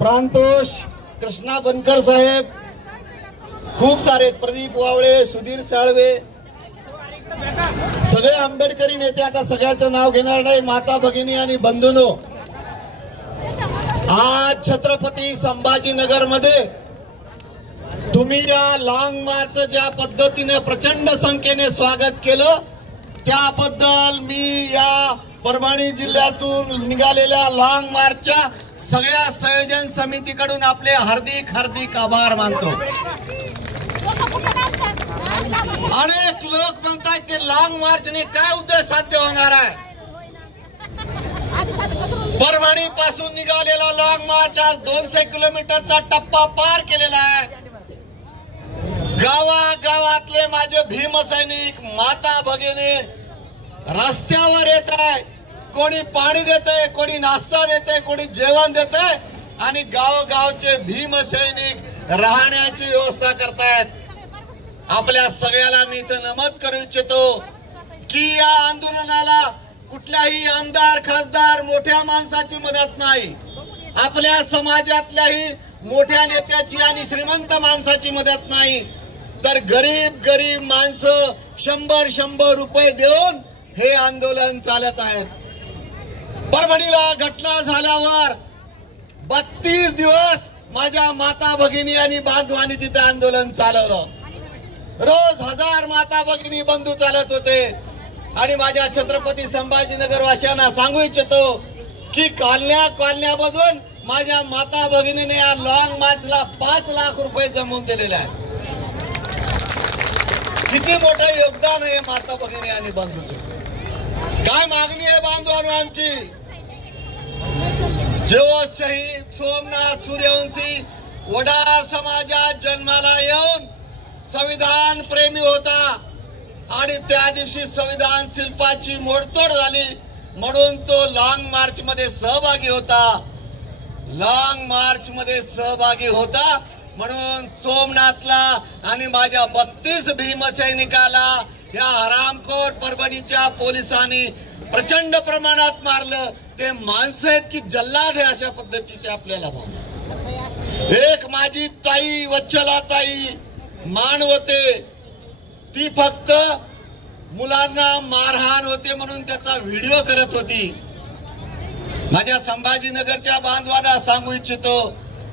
प्रांतोष, कृष्णा बनकर साहेब, खूप सारे प्रदीप वावळे, सुधीर साळवे, सगळे आंबेडकरी नेते. आता सगळ्याचं नाव घेणार नाही. माता भगिनी आणि बंधूंनो, आज छत्रपती संभाजीनगर मध्ये तुम्ही या लॉंग मार्च ज्या पद्धतीने प्रचंड संख्येने स्वागत केलं त्याबद्दल मी या परभणी जिल्ह्यातून निघालेल्या लॉंग मार्चच्या सगळ्या संयोजन समितीकडून आपले हार्दिक हार्दिक आभार मानतो. अनेक लोक म्हणतात की लॉंग मार्चने काय उद्देश साध्य होणार आहे. परभणी पासून निघालेला लॉंग मार्च आज 200 किलोमीटरचा टप्पा पार केलेला आहे. गावागावातले माझे भीमसैनिक, माता भगिनी रस्त्यावर येत आहे. कोणी पाणी देते, कोणी नाश्ता देते, कोणी जेवण देते आणि गावगावचे भीमसैनिक राहण्याची व्यवस्था करतायत. आपल्या सगळ्याला मी इथं नमूद करू इच्छितो की या आंदोलनाला कुठल्याही आमदार, खासदार, मोठ्या माणसाची मदत नाही. आपल्या समाजातल्याही मोठ्या नेत्याची आणि श्रीमंत माणसाची मदत नाही, तर गरीब माणसं 100 रुपये देऊन हे आंदोलन चालत आहेत. परभणीला घटना झाल्यावर 32 दिवस माझ्या माता भगिनी आणि बांधवांनी तिथे आंदोलन चालवलं. रोज 1000 माता भगिनी बंधू चालत होते. आणि माझ्या छत्रपती संभाजीनगर वासियांना सांगू इच्छितो की कॉलन्यामधून माझ्या माता भगिनीने या लॉंग मार्चला 5 लाख रुपये जमवून दिलेले आहेत. किती मोठं योगदान आहे माता भगिनी आणि बंधूचे. काय मागणी आहे बांधवांनो आमची? जेव्हा शहीद सोमनाथ सूर्यवंशी वडार समाजात जन्माला येऊन संविधान प्रेमी होता आणि त्या दिवशी संविधान शिल्पाची मोडतोड झाली म्हणून तो लॉंग मार्च मध्ये सहभागी होता. लॉंग मार्च मध्ये सहभागी होता म्हणून सोमनाथला आणि माझ्या 32 भीमसैनिकाला या हरामखोर परभणीच्या पोलिसांनी प्रचंड प्रमाणात मारलं. ते माणसं आहेत की जल्लाद आहे अशा पद्धतीचे आपल्याला भावना. एक माझी ताई, वच्छलाताई मानवते, ती फक्त मुलांना मारहाण होते म्हणून त्याचा व्हिडिओ करत होती. माझ्या संभाजीनगरच्या बांधवांना सांगू इच्छितो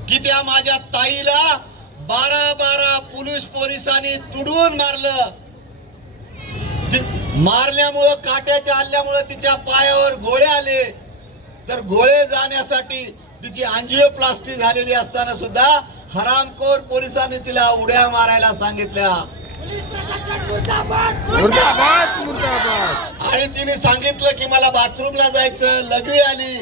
की त्या माझ्या ताईला 12 पोलिसांनी तुडवून मारलं. मारल्यामुळं, काट्याच्या हल्ल्यामुळे तिच्या पायावर गोळे आले. तर गोळे जाण्यासाठी तिची अँजिओप्लास्टी झालेली असताना सुद्धा हरामखोर पोलिसांनी तिला उड्या मारायला सांगितल्या. आणि तिने सांगितलं की मला बाथरूमला जायचं, लघवी आली.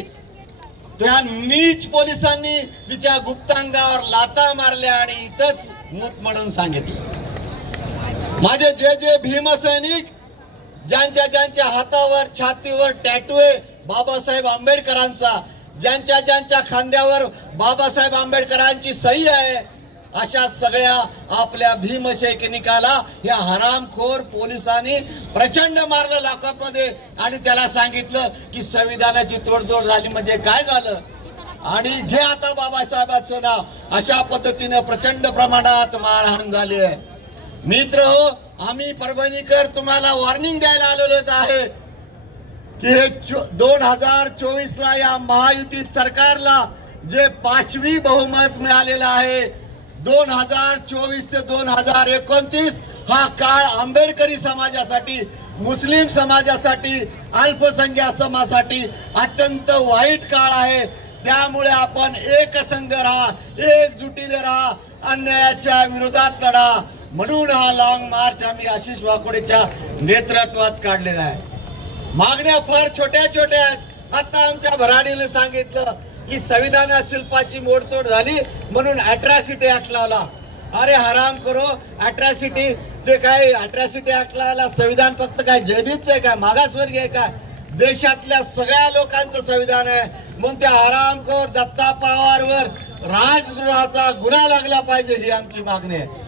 त्या नीच पोलिसांनी तिच्या गुप्तांगावर लाथा मारल्या आणि इथंच मूत म्हणून सांगितलं. माझे जे भीमसैनिक ज्यांच्या हातावर, छातीवर टॅटू आहे बाबासाहेब आंबेडकरांचा, ज्यांच्या खांद्यावर बाबासाहेब आंबेडकरांची सही आहे, अशा सगळ्या आपल्या भीमसैनिकाला या हरामखोर पोलिसांनी प्रचंड मारलं लॉकअपमध्ये. आणि त्याला सांगितलं की संविधानाची तोडजोड झाली म्हणजे काय झालं आणि घे आता बाबासाहेबांचं नाव. अशा पद्धतीने प्रचंड प्रमाणात मारहाण झाली आहे. मित्र हो, आम्ही परभणीकर तुम्हाला वॉर्निंग द्यायला आलेलो आहे की हे 2024ला या महायुती सरकारला जे 5वी बहुमत मिळालेलं आहे, 2024 ते 2029 हा काळ आंबेडकरी समाजासाठी, मुस्लिम समाजासाठी, अल्पसंख्याक समाजासाठी अत्यंत वाईट काळ आहे. त्यामुळे आपण एकसंघ राहा, एकजुटीने राहा, अन्यायाच्या विरोधात लढा. म्हणून हा लॉंग मार्च आम्ही आशिष वाकोडेच्या नेतृत्वात काढलेला आहे. मागण्या फार छोट्या आहेत. आता आमच्या भराडीने सांगितलं की संविधान शिल्पाची मोडतोड झाली म्हणून अॅट्रॉसिटी ऍक्ट लावला. अरे हराम करो, अॅट्रॉसिटी ते काय? अॅट्रॉसिटी ऍक्ट लावला. संविधान फक्त काय जयभीमचं आहे काय? मागासवर्गीय आहे काय? देशातल्या सगळ्या लोकांचं संविधान आहे. म्हणून त्या हरामखोर दत्ता पवारवर राजद्रोहाचा गुन्हा लागला पाहिजे ही आमची मागणी आहे.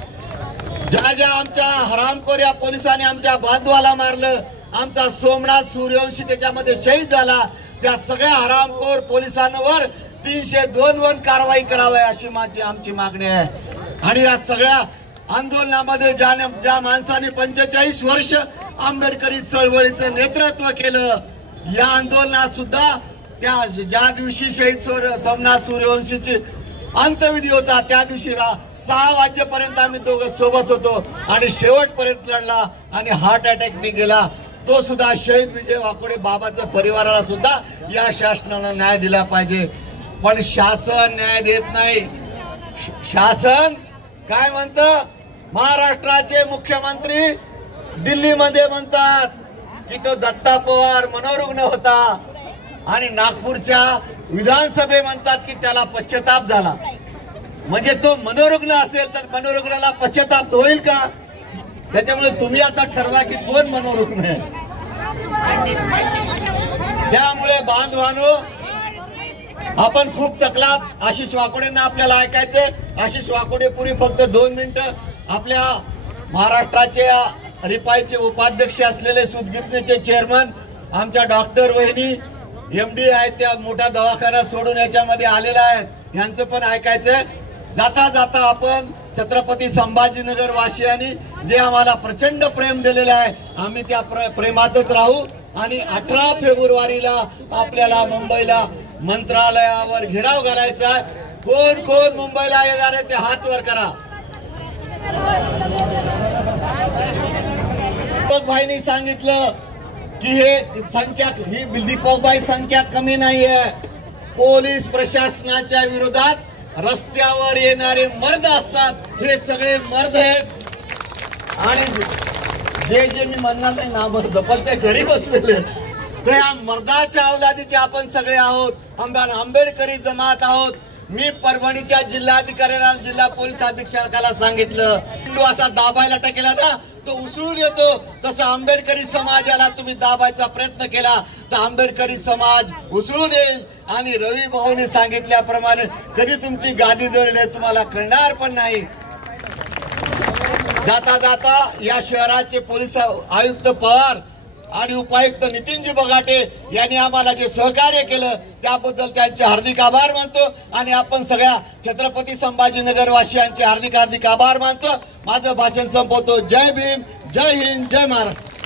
ज्या आमच्या हरामखोर या पोलिसांनी आमच्या बांधवाला मारलं, आमचा सोमनाथ सूर्यवंशी त्याच्यामध्ये शहीद झाला, त्या सगळ्या हरामखोर पोलिसांवर 302 वर कारवाई करावी अशी आमची मागणी आहे। आणि या सगळ्या आंदोलनामध्ये ज्या माणसाने 45 वर्ष आंबेडकरी चळवळीचं नेतृत्व केलं, या आंदोलनात सुद्धा ज्या दिवशी शहीद सोमनाथ सूर्यवंशीची अंत्यविधी होता त्या दिवशी 6 वाजेपर्यंत आम्ही दोघं सोबत होतो आणि शेवटपर्यंत लढला आणि हार्ट अटॅकने गेला तो सुद्धा शहीद विजय वाकोडे बाबाच्या परिवाराला सुद्धा या शासनानं न्याय दिला पाहिजे। पण शासन न्याय देत नाही। शासन काय म्हणतं, महाराष्ट्राचे मुख्यमंत्री दिल्लीमध्ये म्हणतात की तो दत्ता पवार मनोरुग्ण होता आणि नागपूरच्या विधानसभे म्हणतात की त्याला पश्चाताप झाला। म्हणजे तो मनोरुग्ण असेल तर मनोरुग्णाला पश्चाताप होईल का? त्याच्यामुळे तुम्ही आता ठरवा की कोण मनोरुग्ण आहे। त्यामुळे बांधवांनो, आपण खूप तकलात आशिष वाकोडेंना आपल्याला ऐकायचं। आशिष वाकोडे पुरी फक्त 2 मिनिटं आपल्या महाराष्ट्राचे रिपाईचे उपाध्यक्ष असलेले सुदगिरणीचे चेअरमन आमच्या डॉक्टर वहिनी MD आहेत, त्या मोठा दवाखाना सोडून याच्यामध्ये आलेला आहेत, यांचं पण ऐकायचंय। जाता जाता आपण छत्रपती संभाजीनगर वासियांनी जे आम्हाला प्रचंड प्रेम दिलेलं आहे, आम्ही त्या प्रेमातच राहू। आणि 18 फेब्रुवारीला आपल्याला मुंबईला मंत्रालयावर घेराव घालायचा आहे। कोण कोण मुंबईला येणार आहे ते हात वर करा। दीपक भाईंनी सांगितलं की ही दीपक भाई संख्या कमी नाहीये। पोलीस प्रशासनाच्या विरोधात रस्त्यावर येणारे मर्द असतात, हे सगळे मर्द आहेत। आणि जे मी म्हणणार नाही ना पण ते घरी बसलेले, तर या मर्दाच्या अवलादीचे आपण सगळे आहोत। आंबेडकरी जमात आहोत। मी परभणीच्या जिल्हाधिकाऱ्याला जिल्हा पोलीस अधीक्षकाला सांगितलं, असा दाबायला टाकेला ना तो उसळून येतो, तसं आंबेडकरी समाजाला तुम्ही दाबायचा प्रयत्न केला तर आंबेडकरी समाज उसळून येईल। आणि रवी भाऊने सांगितल्याप्रमाणे कधी तुमची गादी जळले तुम्हाला कळणार पण नाही। जाता जाता या शहराचे पोलीस आयुक्त पवार आणि उपायुक्त नितीनजी बगाटे यांनी आम्हाला जे सहकार्य केलं त्याबद्दल त्यांचे हार्दिक आभार मानतो। आणि आपण सगळ्या छत्रपती संभाजीनगर वासियांचे हार्दिक आभार मानतो। माझं भाषण संपवतो। जय भीम, जय हिंद, जय महाराष्ट्र।